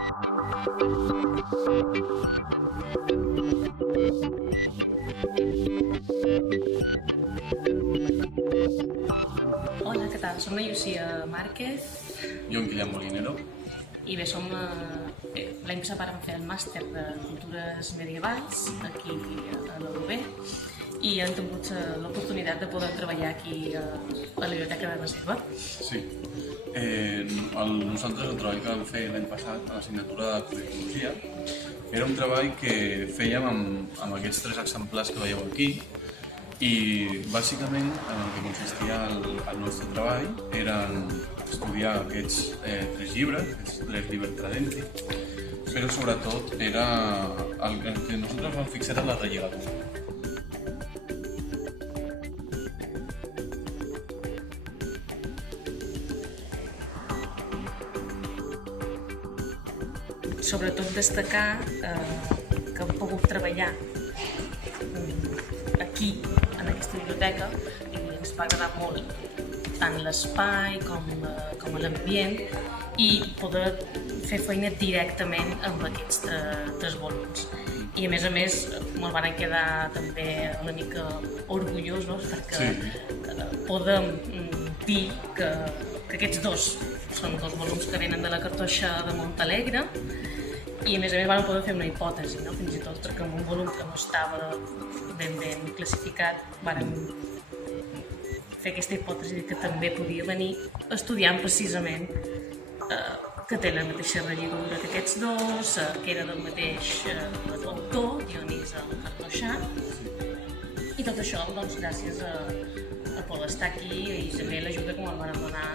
Hola, què tal? Som la Llucia Márquez Jo en Guillem Molinero. i bé, l'any passat vam fer el màster de cultures medievals aquí a la UB i hem tingut l'oportunitat de poder treballar aquí a la Biblioteca de Reserva. Sí. Nosaltres el treball que vam fer l'any passat a l'assignatura de Curiologia era un treball que fèiem amb aquests 3 exemplars que veieu aquí i bàsicament en el que consistia el nostre treball eren estudiar aquests 3 llibres, aquests 3 llibres Tradenti, però sobretot el que nosaltres vam fixar era la relligadura. Sobretot destacar que hem pogut treballar aquí, en aquesta biblioteca, i ens va agradar molt tant l'espai com l'ambient i poder fer feina directament amb aquests 3 volums. I a més ens van quedar també una mica orgullosos perquè podem dir que aquests 2 són 2 volums que venen de la cartoixa de Montalegre i a més vam poder fer una hipòtesi, no? Fins i tot perquè en un volum que no estava ben classificat vam fer aquesta hipòtesi de que també podia venir estudiant precisament que té la mateixa relligadura que aquests 2, que era del mateix autor, Dionís el Cartoixà, i tot això doncs, gràcies a poder estar aquí i també l'ajuda que ens van donar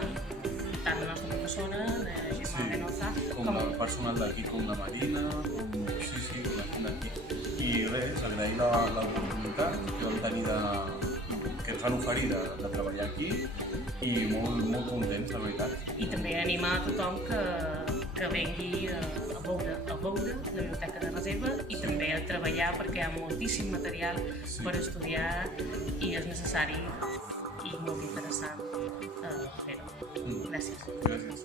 tant la nostra professora, la Gemma Venoza, com el personal d'aquí, com la Marina, com la gent d'aquí. I res, agrair l'oportunitat que vam tenir que ens van oferir de treballar aquí i molt contents, la veritat. I també animar a tothom que vengui a veure la Biblioteca de Reserva i també a treballar perquè hi ha moltíssim material per estudiar i és necessari i molt interessant fer-ho. Gràcies. Gràcies.